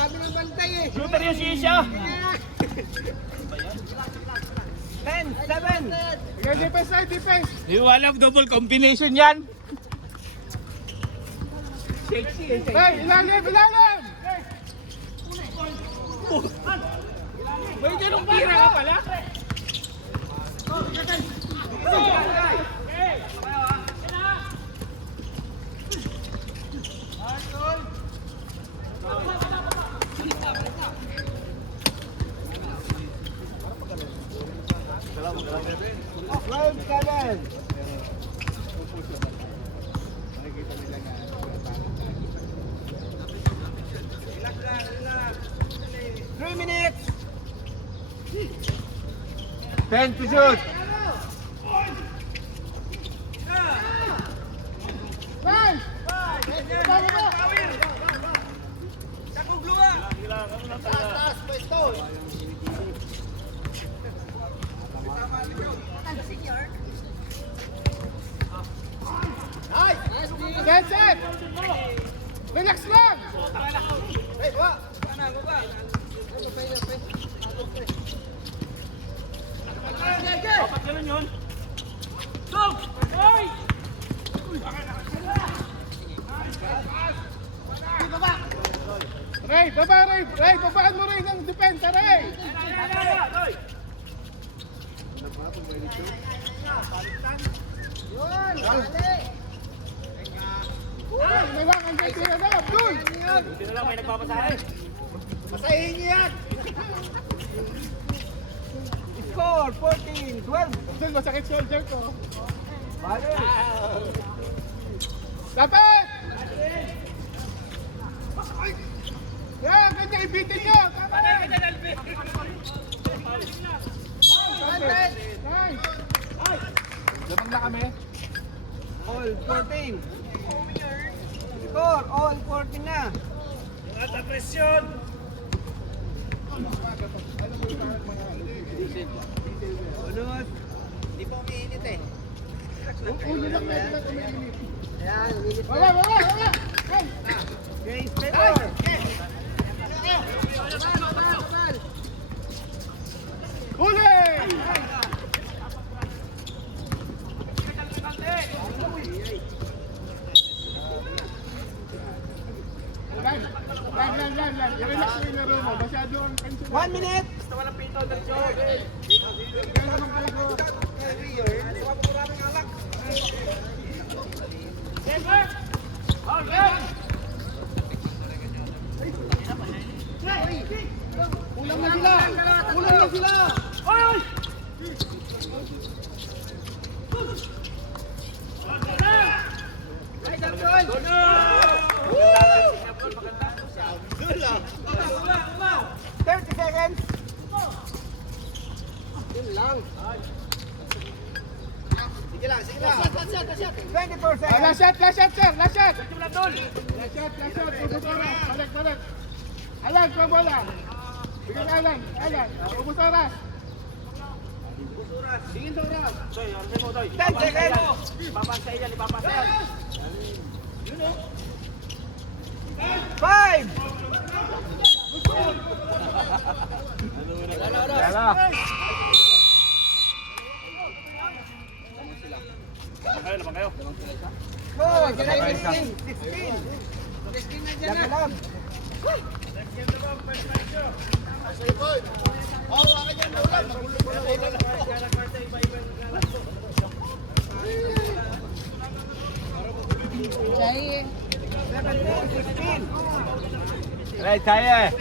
Sabi ng bantay eh. Shooter yung sisya. 10, 7. Okay, defense side, defense. Walang double combination yan. Hey, ilalim, ilalim. May ganong pira ka pala. Three minutes. 10 to shoot. Nice. That's it. Relax lang. Hey, wa. Dapat ganun yun. Stop! Hey! Ray, baba Ray. Ray, babaan mo rin ang depensa Ray. Yun, dali. May wakan dyan sila na. Abdul. Buti na lang may nagpapasahe. Masahin niyo yan. Score, 14, 12. Abdul, masakit shoulder ko. Bale. Dapat! Yan, ganyan ibitin nyo. Tama na. Nice. Lamang na kami. All 14. Score, all 14 na. At ang presyon. Unod. Hindi pa umiinit eh. Ulo lang medyo lang umiinit. Ayan, umiinit Baba, na. baba, baba. Hey. Grace Pepper. Huli! Lan. I-relax mo yung laro mo. Masyado ang tension. 1 minute. Basta walang pito ng show. Kaya naman kayo ko. Denver! Okay! Kulang na sila! Kulang na sila! Oy! Oy! Woo! 30 seconds. Yun lang. Sige lang. 20%. Last shot, sir! Last shot! Last shot! Ubus oras! Balik! Alan, pambola! Bigyan Alan! Ubus oras! Tingin sa oras! Toy, ano mo, Toy? 10 seconds. Ipapasay yan. 5. Lala. Lamang kayo. 4, 16. 16 na lang. चाहिए 16. Alright, kaya.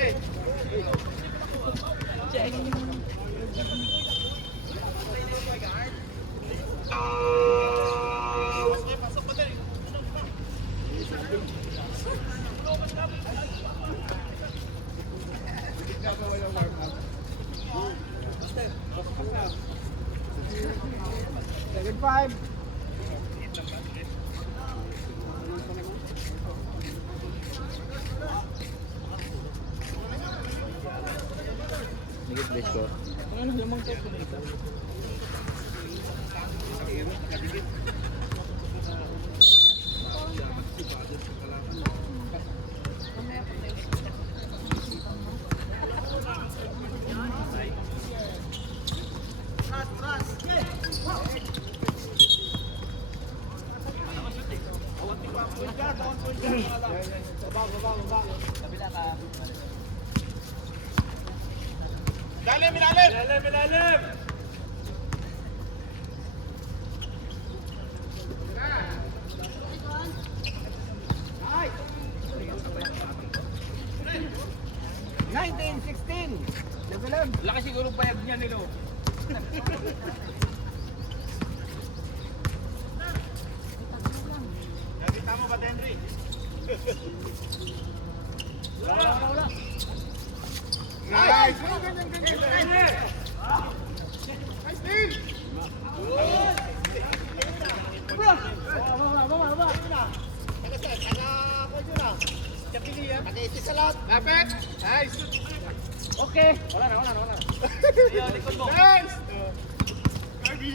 Second 5. Ilalim! Ay! 19-16. Level up. Laki siguro payag niya nilo. Nakita mo ba, Henry? Wala. Nice! Ganyan. Nice, Bill! Lapit! Nice! Okay. Wala na. Ayun, likod mo. Nice! Kirby!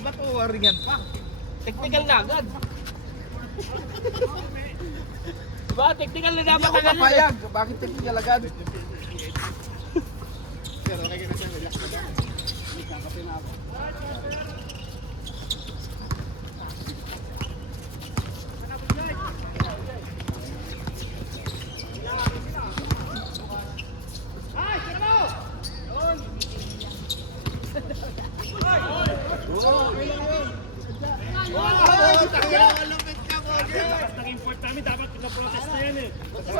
Ba't uwaringan pa? Technical na agad. Diba? Technical na dapat Hindi ako agad. papayag. Bakit technical agad? Lakas ng import namin, dapat pinaprotest na yan eh. 25.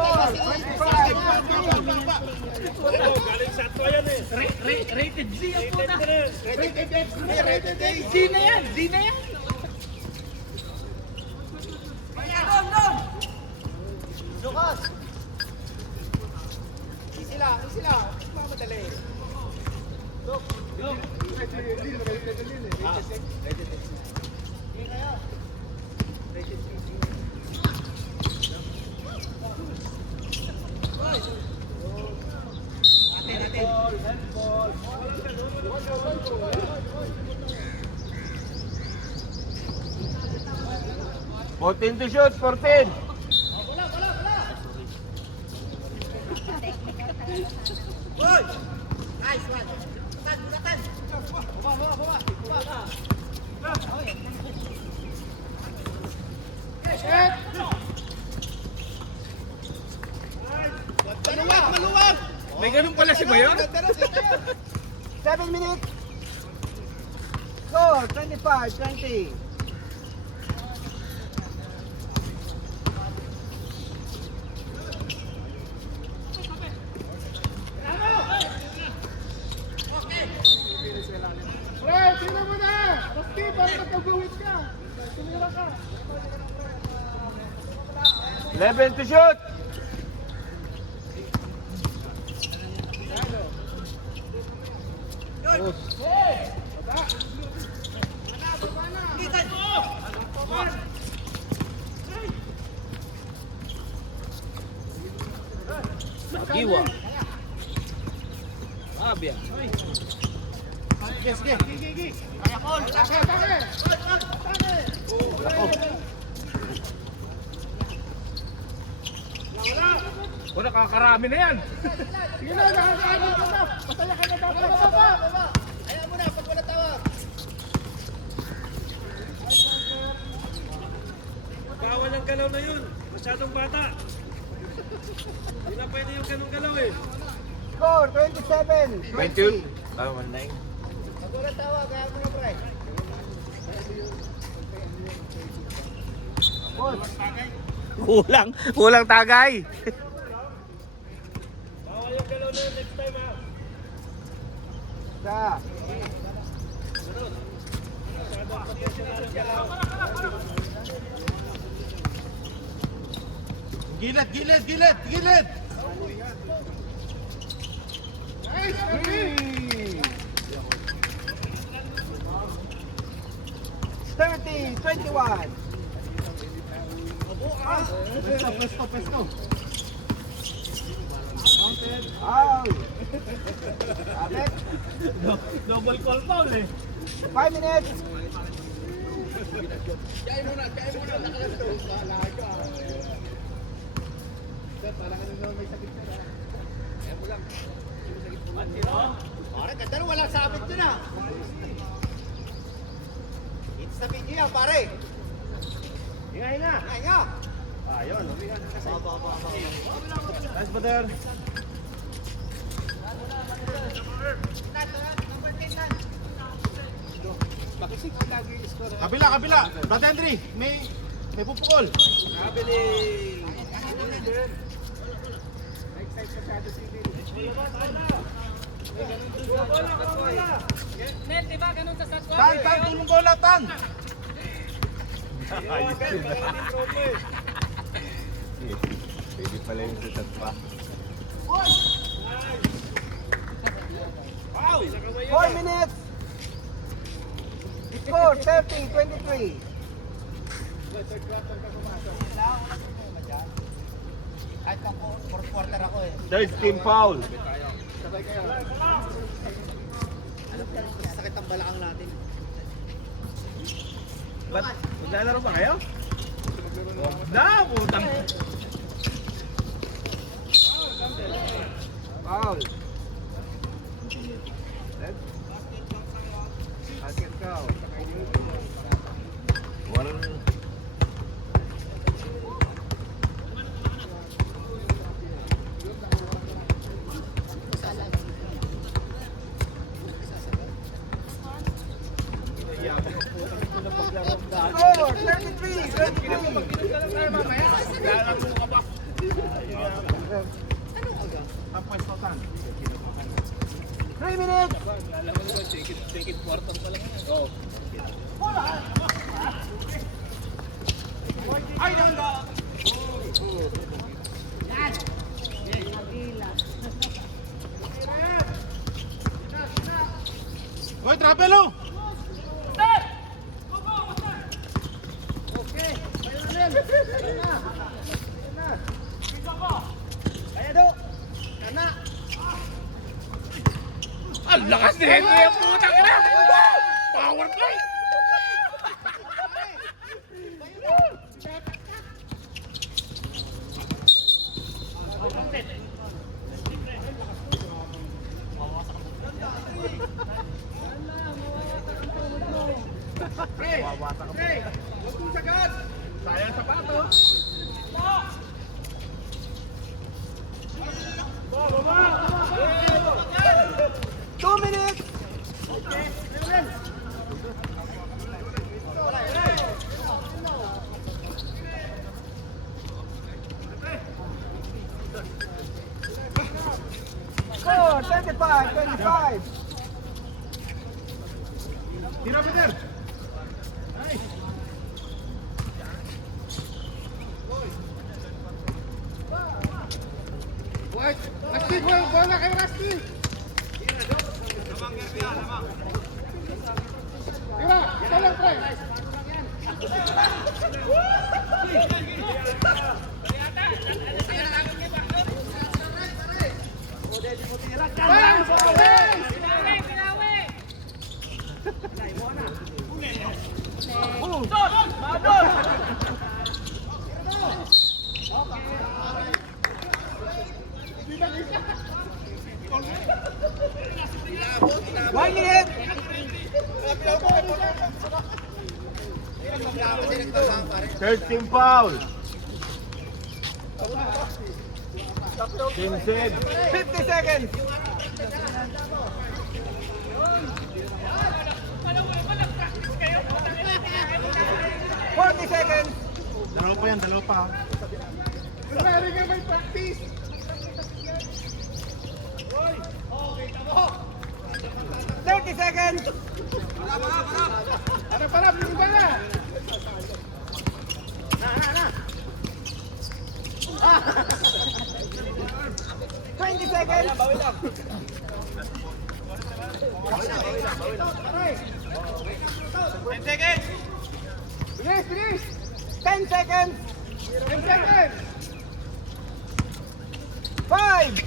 Oo, galing sa atwa yan eh. Rated Z ang Rated puta. na yan. Z na yan. Z na yan. Lukas. Easy lang. Mamadali. Fourteen to shoot, 14. Maluwag. May ganun pala si Bayon? 7 minutes. Score, 25-20. Pre, sino mo na! Basti, para magkaguhit ka! Tumira ka! 11 to shoot. Kiwa. Abia. Yes, yes. O, nakakarami na yan. Sige na, nakakaano ka na! Pasaya ka na dapat! Baba! Ayaw mo na pag wala tawag. Bawal ang galaw na yun. Masyadong bata. Hindi na pwede yung ganung galaw eh. Score, 27. 22. 19. Pag wala tawag, ayaw mo na, pre. Kulang tagay. Bawal yung galaw na yun next time ha. Sa. Gilid. Nice, Kirby! 30-21. Pesto. Out. Alex, Double call foul eh. 5 minutes. Kaya muna, nakalanto. Bahala ka. Parang ano naman may sakit ka na. Kaya mo lang. Pare, ganda nung walang sabit dun ah. It's sa video yan, pare. Ingay na. Ay nga. Ayun. Baba. Nice, brother. Kabila. Brother Henry, may pupukol. Kabiling. Net, di ba ganun sa satwa? Tan, tulong bola, Tan. Pwede pala yung sutat pa. Wow! 4 minutes. Score, 30-23. Kahit pa fourth quarter ako eh. Third team foul. Sakit ang balakang natin. Ba't maglalaro ba kayo? Na, putang. Foul. Walang... Score, 33-23. Ang pwesto, Tan. 3 minutes. Hoy, travel, oh! Ang lakas ni Henry ang putang ina! Power play! Sayang sapatos. Two minutes. Score, 25-25. Tira, brother. Rusty, bola kay Rusty. Tira, isa lang, pre. One minute. Third team foul. Team Sid. 50 seconds. Forty seconds. Dalawa pa yan, dalawa pa. Kunwari nga may practice. 30 seconds. Harap, lingga na. 20 seconds. 10 seconds! Bilis. 10 seconds. 10 seconds. 5.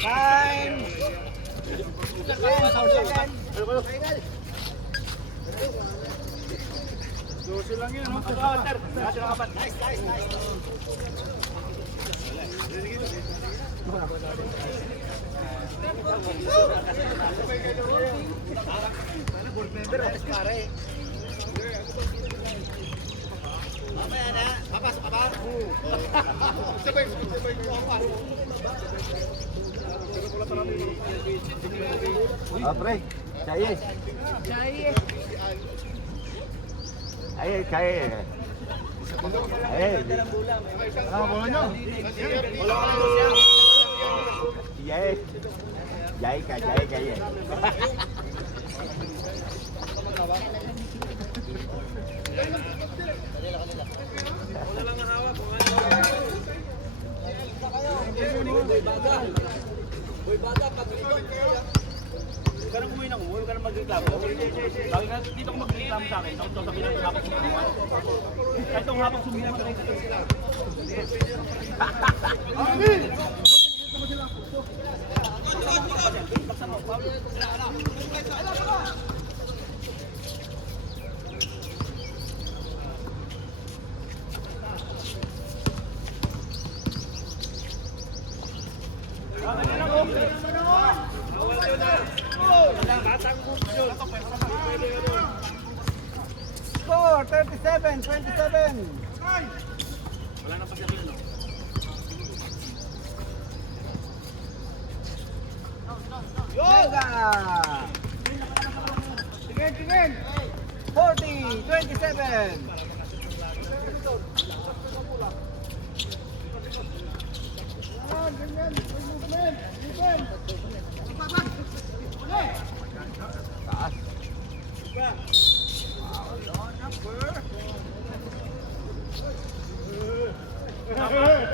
Time. 10 seconds. Easy lang yan, no? Nice, nice, nice. Pare. Mamaya na, papasok ka ba? Sabay ko ang paro. Ah, pre. चाहिए चाहिए Ah, bola nyo. चाहिए चाहिए चाहिए Wala lang ang hawak kung ano. Huwag ka nang umuwi ng umuwi, huwag ka nang magreklamo. Lagi ka dito ko magreklamo sa akin. Tapos sabihin natin habang sumigaw. Kahit itong habang sumigaw ka rin. Amin! Bawal yun na. Batang moves yun. Pwede yun. Score, 37-27. Wala nang pagkakilan, no? Yoga! Tingin, tingin! 40-27. Yan, ganyan. May movement. Movement.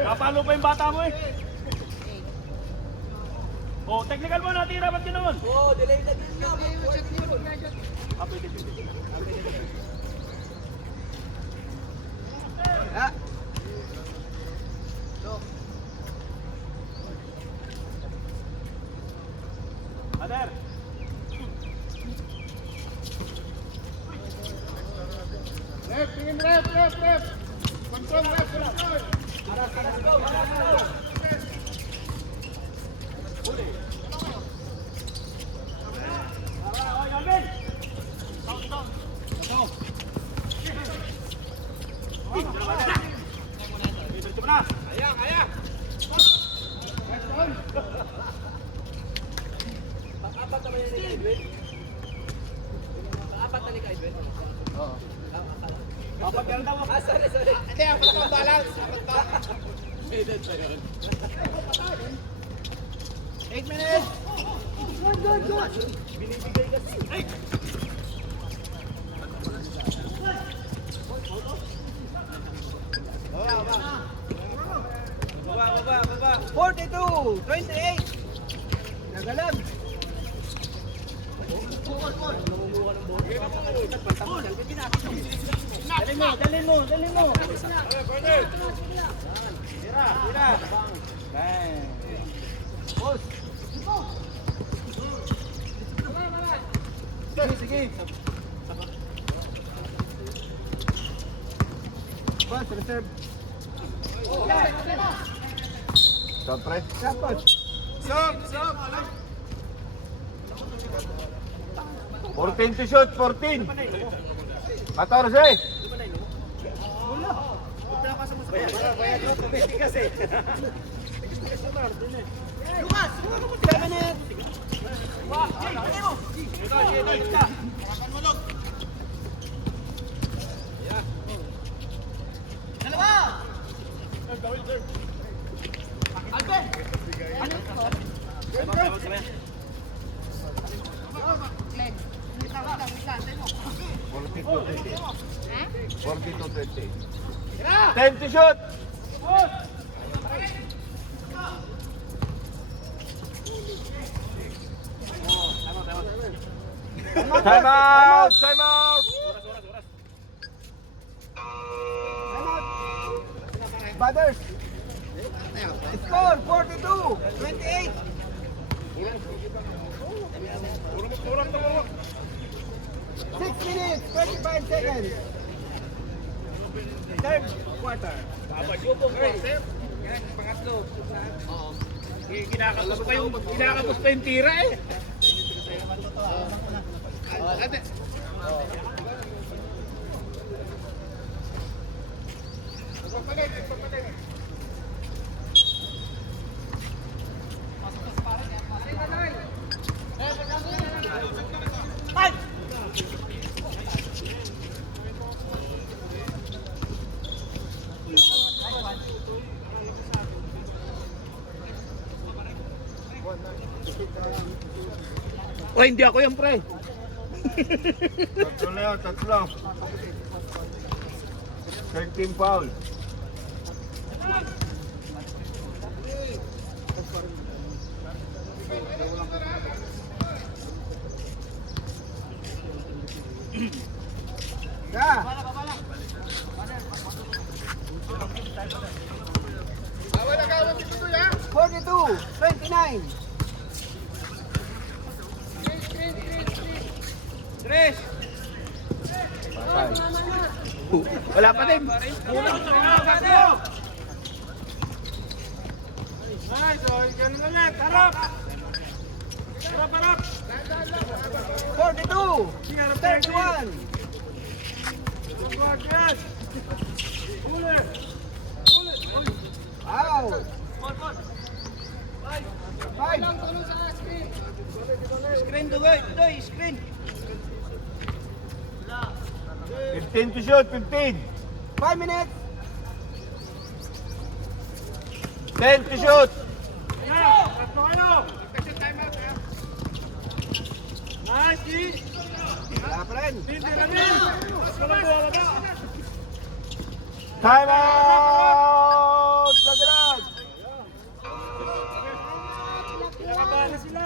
Napalo pa yung bata mo eh. Oh, technical mo natira, ba't ganoon? Oh, delay na din nga. Ah, pwede, pwede. Ah. Ader. Ref, tingin ref. Control ref, control. Oh, Yalvin. Down. Dito na. Kaya. Apat naman yun ni Edwin. Apat na ni ka Edwin. Oo. Dapat yan daw. Ah, sorry. Hindi, apat pa balance. Apat pa. 8 minutes. Good. Binibigay kasi. Ay! Baba. 42-28. Nagalag. Dalin mo. Corner. Tira. Bang. Boss. Sige. Boss, reserve. Stop, pre. Tapos. Stop. 14 to shoot, 14. 14. Lukas, 7 minutes. Dalawa. Alben. Forty to 20. 10 to shoot. Time out. Brothers. Score 42-28. 6 minutes, 25 seconds. Third quarter. Tapos yung quarter. Yan, pangatlo. Kinakapos pa yung tira eh. Ate. O hindi ako yan pre. Tatlo na yun, tatlo. 13 foul. Tres. Wala pa din. Kulang sa mga tatlo. Nice, oh, ganun ulit. Harap. Harap, harap. 42! 31! Good, yes. Huli. Huli. Out! 5! Screen to go. Doy, screen. 15 to shoot, 15. 5 minutes! 10 to shoot. Tatlo kayo. Nice, G. Wala pa rin! Hindi na rin. Walang bola ba? Time out! Lagalag! Pinakabahan na sila.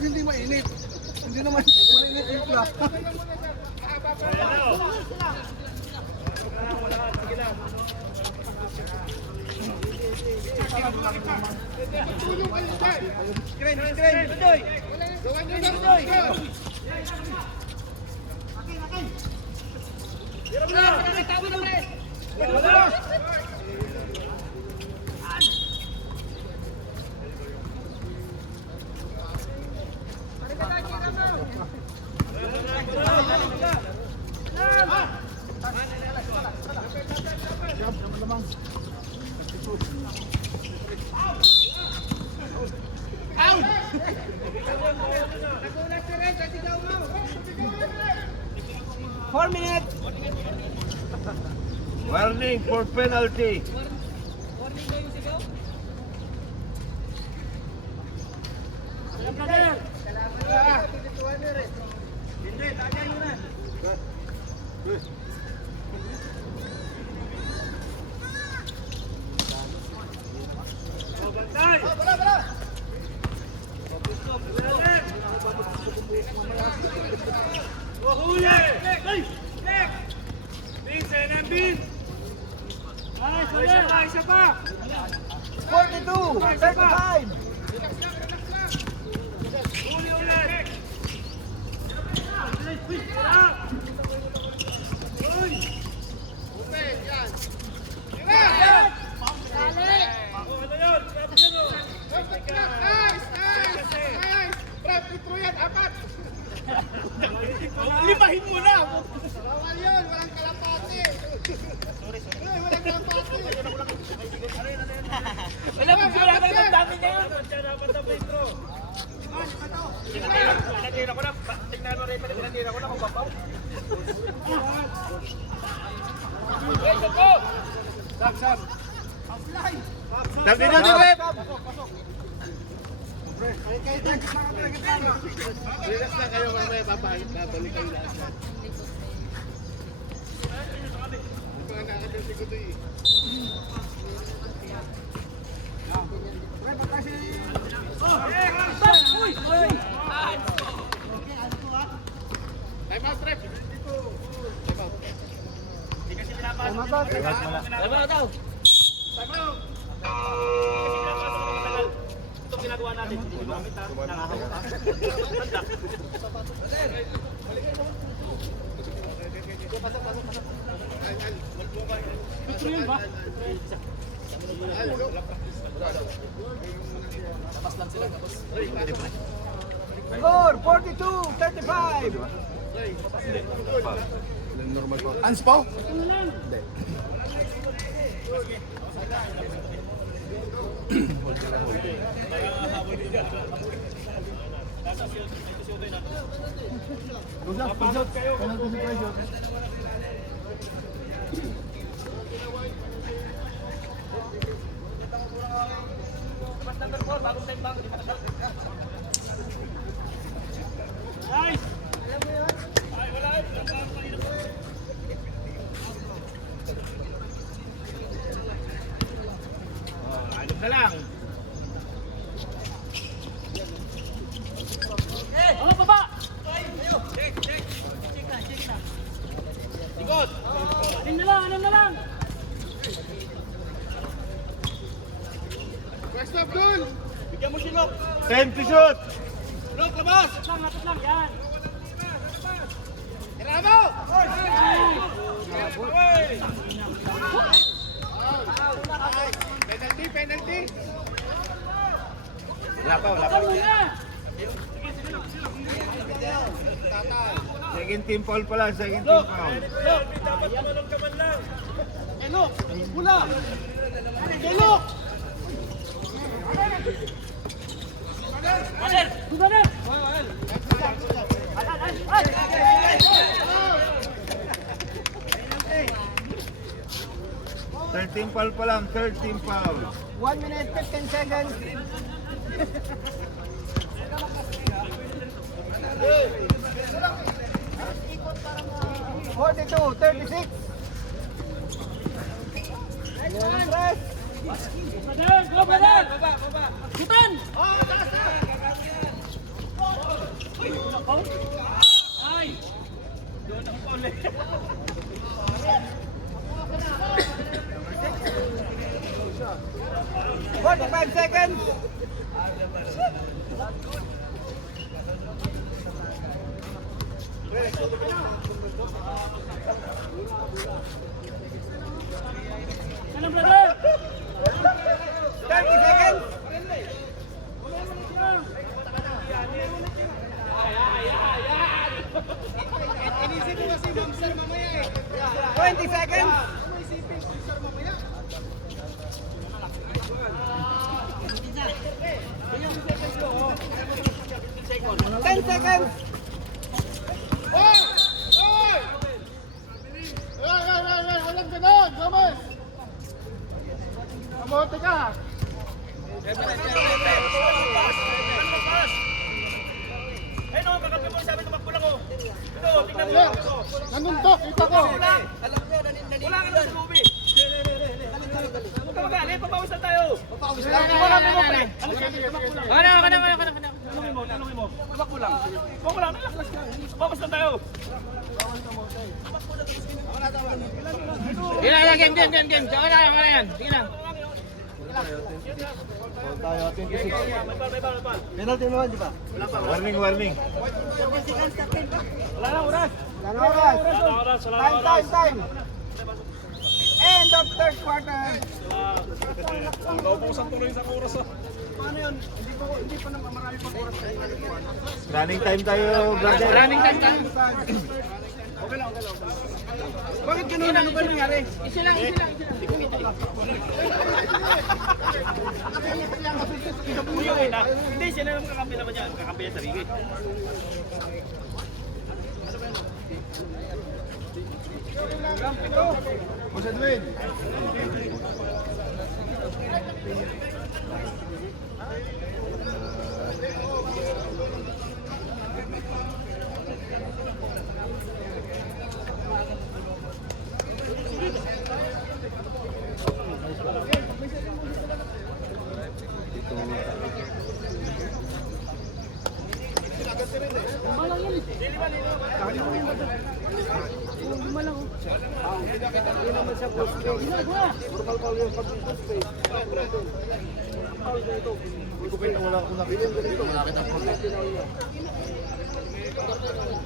Hindi mainit. Hindi naman mainit yung plak. Screen, screen. Doy. Doy. Wala. Warning for penalty. Isa pa. 42! 35! Huli ulit. Uy. Ano yun? Sabi yun o. Lipahin mo na. Bawal yun, walang kalapati. Walang kalapati. Wala mo wala na yung dami na yun. Dapat na Pedro. Pinatira ko na. Tignan mo rin. Pinatira ko na kung babaw. Dami na din, Rep. Relax lang kayo mamaya, babalik kayo lahat. Ito ang nakakabili ko ito eh. Time out, ref! Hindi kasi pinapasok yung mga ginagawa. Time out! Kasi pinapasok yung mga tagal. Itong ginagawa natin, hindi gumamit ha. Nakakawa ka. Tanda. Ito yun ba? Score, 42-35. Anspo? Pas number 4, bagong time bang. Nice! Ay, wala eh. Ayun na lang. Oh, baba! Ikot! Anim na lang! Next up, Dul! Bigyan mo si Lok! Time to shoot! Lok, labas! Lapit lang, yan! Penalty! Wala pa. Second team foul pala, second team foul. Lok, dapat tumalong ka man lang! Lok, pula! Lok! Maser! Gudaner! Third team foul pa lang, third team foul. 1 minute, 15 seconds. Forty-two, 36. Press. Brother! Go, brother! Gutan! Ay! Doon ako pa ulit. 45 seconds. Ano, brother? 30 seconds. 20 seconds. 10 seconds. Walang ganon, Gomez! Mabuti ka! Ay, no, kakampi mo sabi tumakbo lang, oh. Ito, tingnan mo. Yes! Nanuntok, kita ko! Wala ka na sa lobby. Huwag ka magalit, papawas na tayo. Wala mo, pre. Ano sabi, tumakbo lang. Tulungin mo. Tumakbo lang. Tumakbo lang, relax ka. Papawas na tayo. Game. Wala yan. Sige lang. May bal. Penalty naman, di ba? Warning. Wala na, oras. Oras. Time. End of third quarter. Running time tayo, brother. Running time ka. Bakit ganun? Ano ba nangyari? Isa lang. Hindi, siya na lang kakampi naman yan. Kakampi yan sa rigid. Jose Edwin!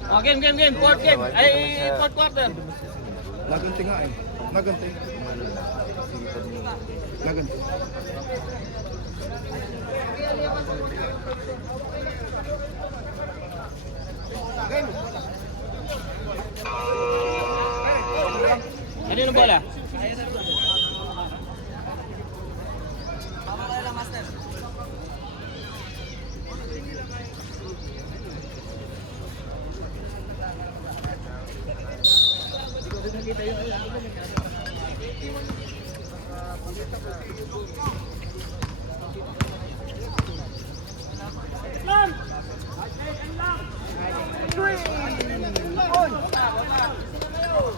Oh, game. Fourth game. Ay, fourth quarter. Naganti nga eh. Naganti. Naganti. Kanino bola?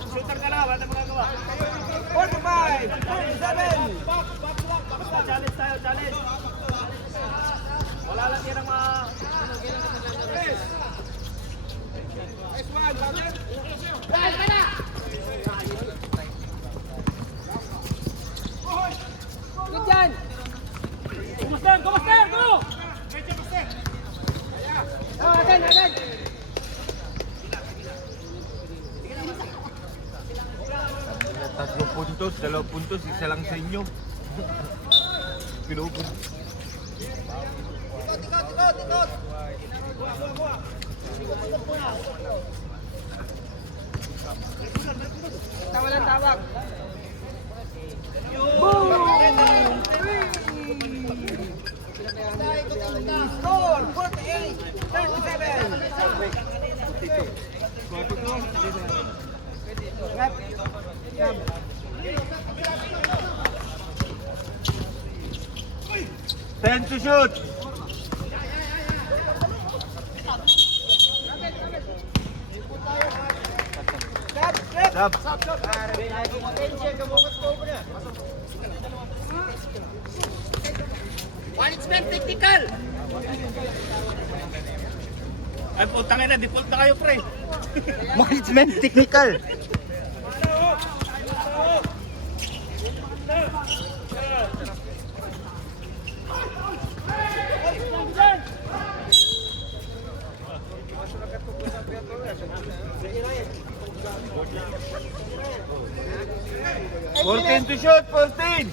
Shooter ka na, wala tayong magagawa. 45, 47. Basta challenge tayo, challenge. Wala lang yan ang mga... Next one, brother. Good yan! Kumaster, go! Oh, agad! 3 puntos, 2 puntos, isa lang sa inyo. Pinupun. Walang tawag. Score, 48, 10 to shoot! Stop! Management technical! Ay, putang ina, default na kayo, pre. Management technical! Fourteen to shoot, 14!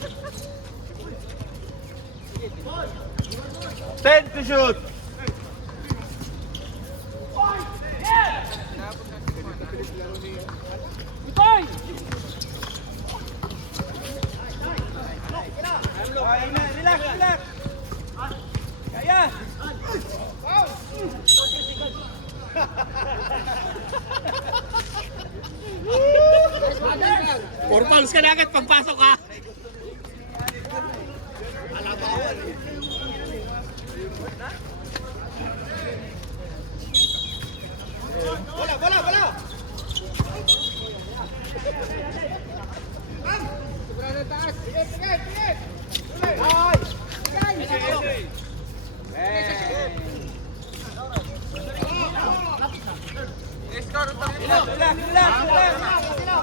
10 to shoot! Relax. Kaya. Four fouls ka na agad pagpasok ka. Bola. Relax.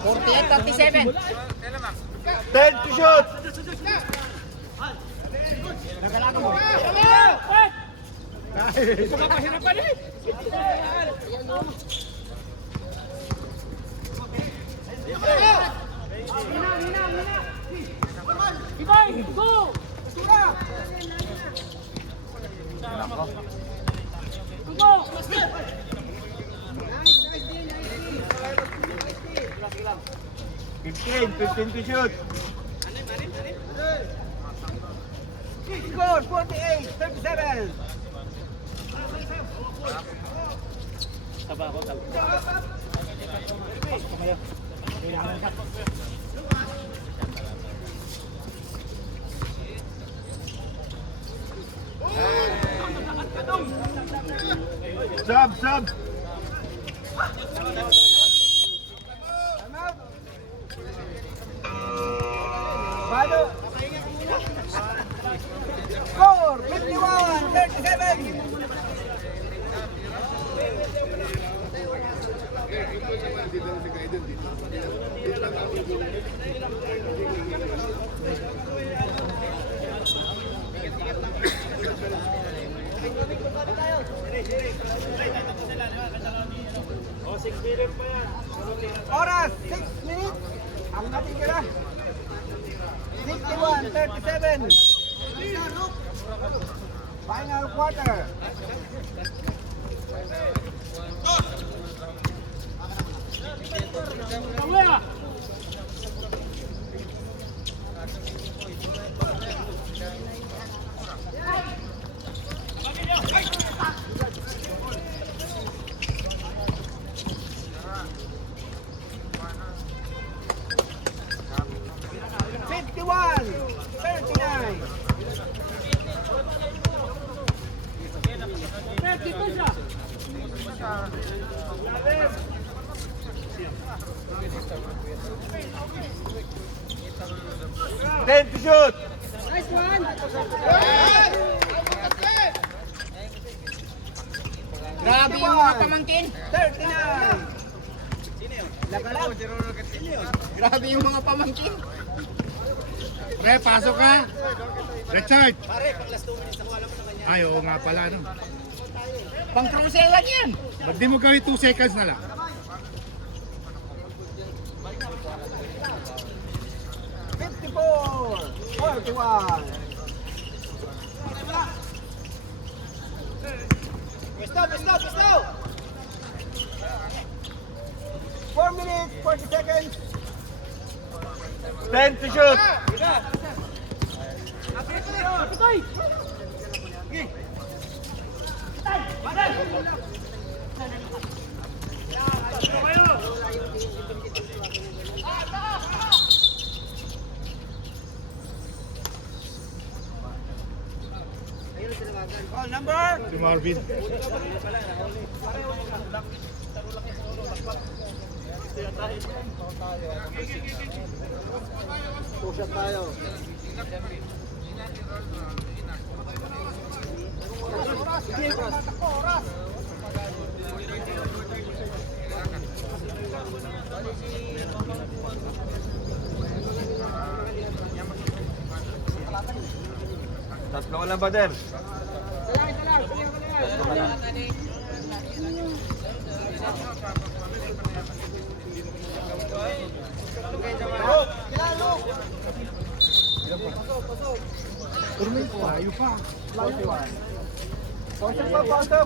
48-37. 10 to shoot! Pahirapan eh. Ibay, go! Basura! Go! 15 to shoot! Score, 48-37. Sub, sub. Bado. Score, 51-37. O, 6 million pa yan. Oras, 6 minutes. Ang natitira. 51-37. Final quarter. Fifty-one, 39. Ten to shoot. Grabe yung mga pamangkin. 39. Lagalag. Grabe yung mga pamangkin. Pre, pasok ka. Richard. Ay, oo nga pala, no? Pang cruiser lang yan. Ba't di mo gawin 2 seconds na lang? Fifty-four, 41. Pwesto. 4 minutes, 40 seconds. 10 to shoot. Call number. Si Marvin. Push up tayo. Tatlo ka lang ba, Der?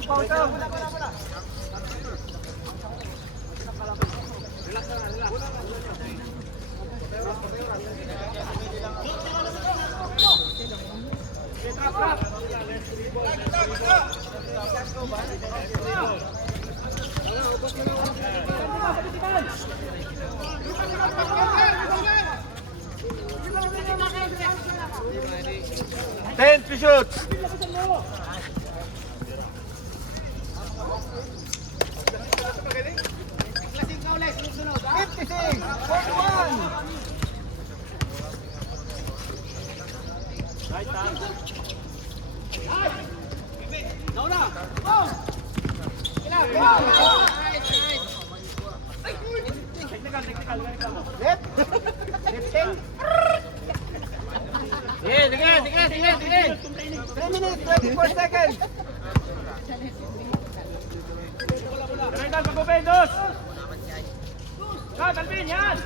Pasok. Ten to shoot. Fifty-six, 41. Left. Lifting. Sige. 3 minutes, 24 seconds. Renal, pag-upendos! Alvin, yan!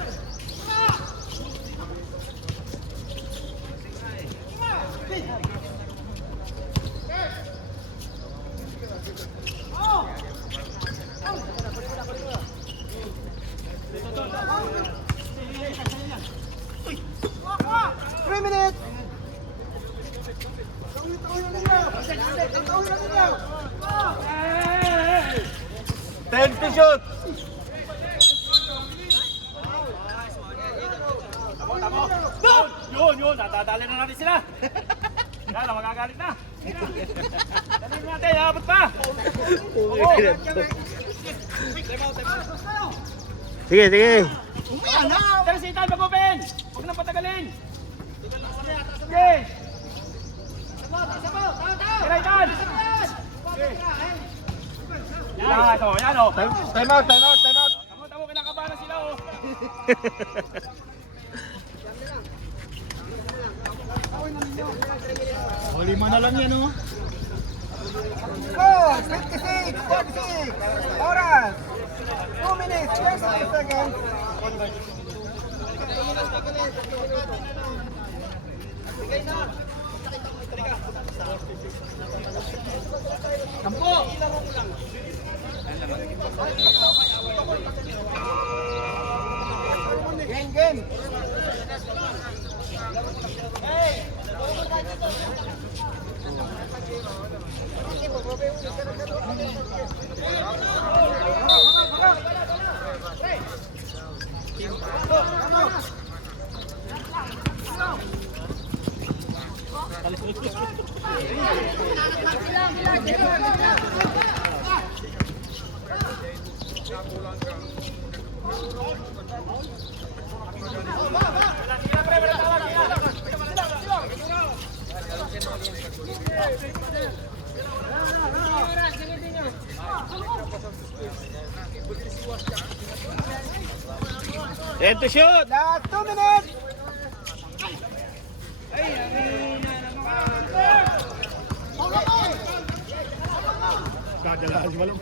Three minutes. 10 to shoot. Yun, nadadali na natin sila. Yan, magagalit na. Dali natin, abot pa! Oo! Sige, sige. Pero si Itan, mag-open! Huwag nang patagalin! Sige! Tira, Itan! Yan, ito, yan o. Time out, time out, time out. Tamo, kinakabahan na sila o. O, 5 na lang yan, oh. Oh, 56, 46. Oras. 2 minutes, 20 seconds. Game, game. End to shoot. Last 2 minutes. Dadalahan mo lang.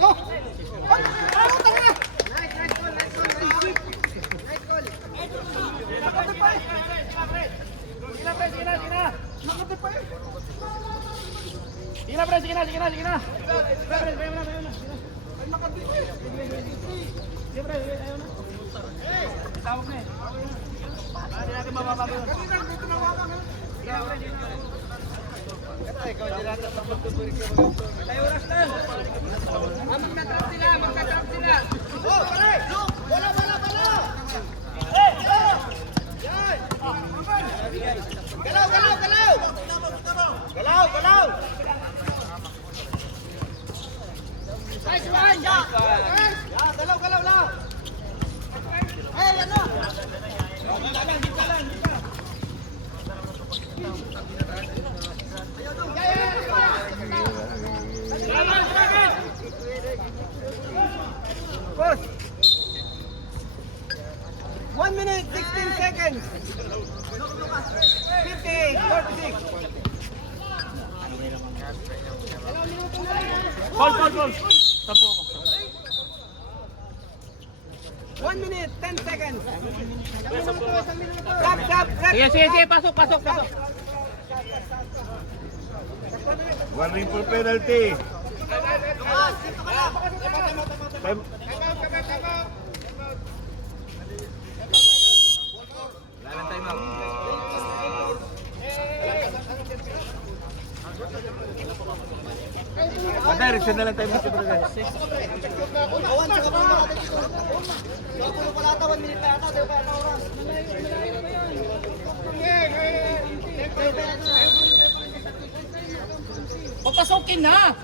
Go. Sige na, pre, sige na, sige na, sige na. Pre, pre, pre, pre, pre. Sige, pre, ayaw na. Tawag na eh. Hindi natin mababago yun. Sige na, pre, sige na. Tayo oras lang. Magkatrap sila, magkatrap sila. Oh, pare. Wala. Galaw. Nice one, Jack. Yan, galaw lang. Hey, ano? Boss. 1 minute, 16 seconds. 50, 46. Call. Tapo ako. 1 minute, 10 seconds. Stop. Sige, pasok. One ring for penalty. Direction na lang tayo dito, brother. Papasokin na!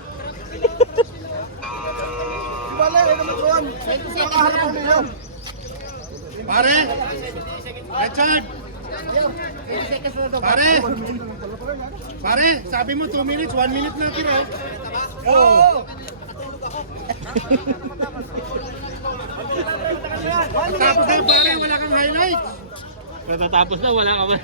Pare! Richard! Pare, sabi mo 2 minutes, 1 minute na tira. Oo. Tapos na pare, wala kang highlights. Natatapos na, wala ka ba?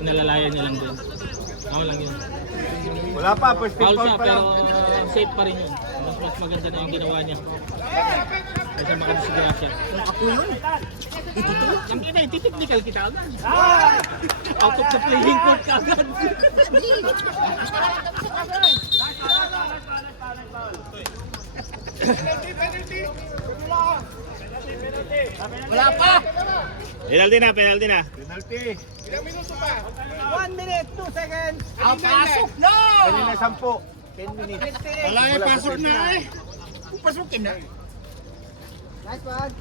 Nalalayan niya lang doon. Ako lang yun. Wala pa, first Foul siya, pero safe pa rin yun. Mas maganda na yung ginawa niya. Kasi makadisigrasya siya. Ako yun? Ito to? Ang kita, technical kita agad. Out of the playing court ka agad. Wala pa! Penalty na, penalty na. Penalty. 1 minute, 2 seconds. Ang pasok na! Kanina 10 minutes. Wala eh, pasok na eh. Kung pasukin na. Nice one.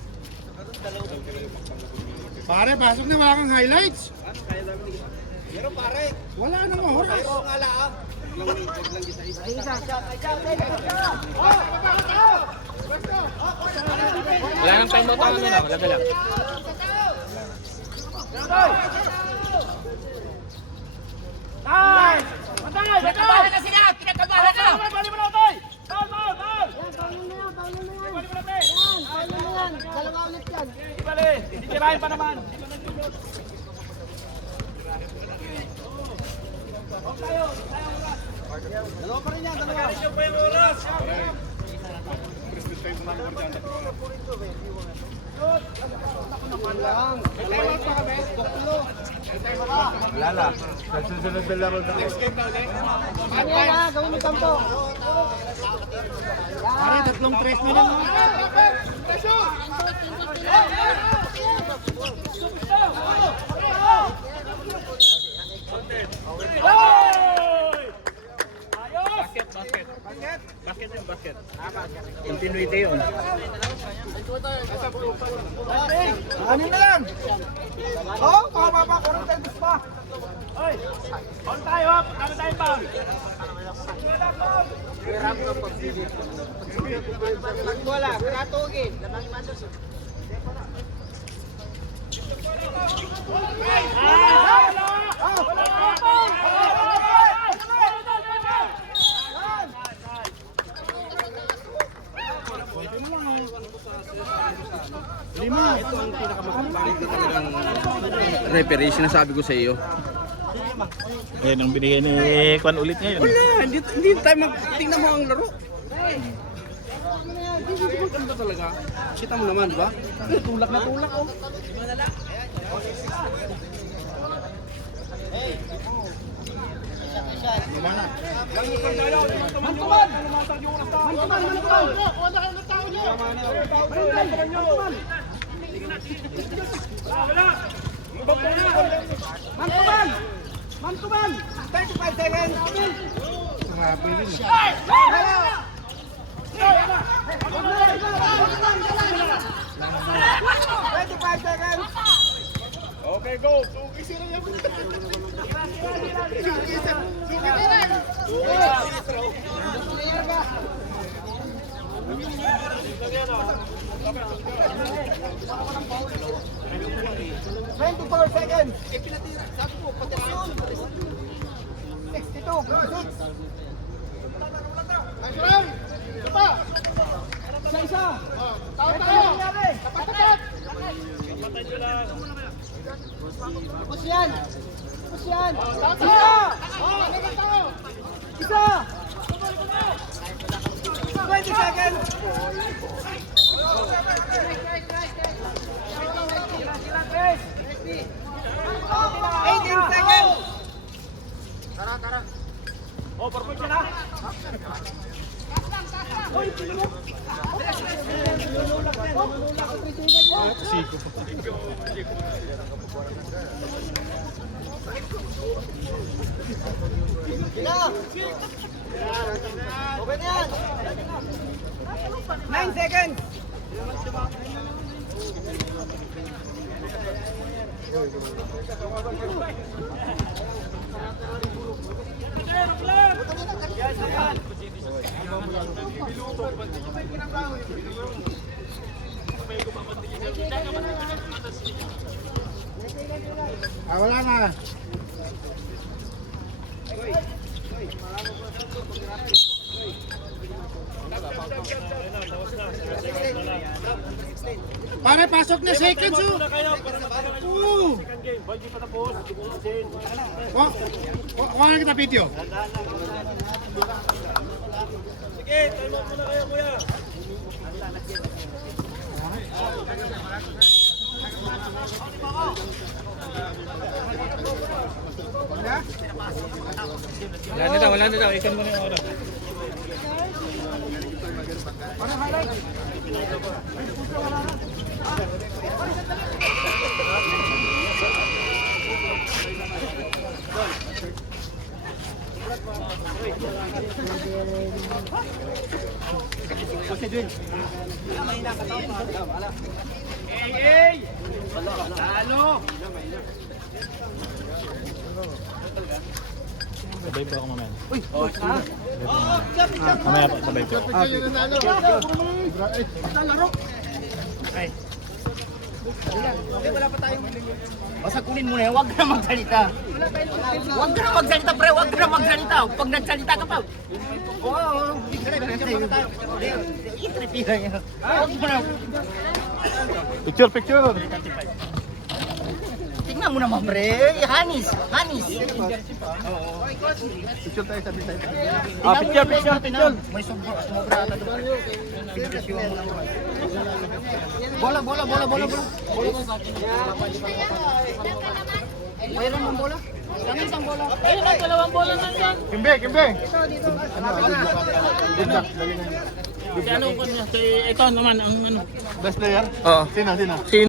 Pare, pasok na. Wala kang highlights. Pero pare, Wala namang oras. ako nga lang. Wala nang time out ang ano, no? Labi lang. Nice! Matay! Pinagkabahan na sila! Pinagkabahan na! Bali mo na, Otoy! Foul! Foul! Foul! Bali mo na, Te! Dalawa ulit yan. Hindi bali! Hindi tirahin pa naman! Dalawa pa rin yan, dalawa. Yung pa yung oras. Wala na. Sa susunod na laro na. Ano yan ha, gawin mo kampo. Pare, 3 tres na lang. Hoy! Ayos! Basket, basket. Basket yun, basket. Continuity yun. Ano na lang? Oh, pababa, kurang tennis pa. Hoy! On tayo, ha? Kami tayong foul! Wala, katugin. Referee, sinasabi ko sa iyo. Yan ang binigay ni Kwan ulit ngayon. Wala, hindi tayo tingnan mo ang laro. Hindi mo ganda talaga. Kita mo naman, di ba? Tulak na tulak, oh. Mantuman! 35 seconds. Twenty-five seconds. Okay, go! Twenty-four seconds. 62. 6. Isa. Tayo. Tapat. Tapos yan. Isa. 20 seconds. 18 seconds. Oh, perfect siya na! Okay na yan. 9 seconds. Wala na. Pare, pasok na seconds, oh. Oo. Kuha na kita video. Sige, time out muna kayo, kuya. Wala na daw. Ikan mo na yung oras. Para highlight. Hey! Talo! Sabay po ako mamaya. Mamaya po, sabay po. Basta kunin mo na yan, huwag ka na magsalita. Huwag ka na magsalita, pre, huwag ka na magsalita. Pag nagsalita ka pa. Oo, itripira niya. Huwag mo na. Picture, picture. Tingnan mo naman, pre. Hanis. Picture tayo sa design. Picture. May sumobra ata doon. Pinagkasiwa mo naman. Bola. Mayroon mong bola? Kami isang bola. Ayun ang dalawang bola na yan. Kimbe. Si ano ko niya, si ito naman ang ano. Best player? Oo. Sino? Si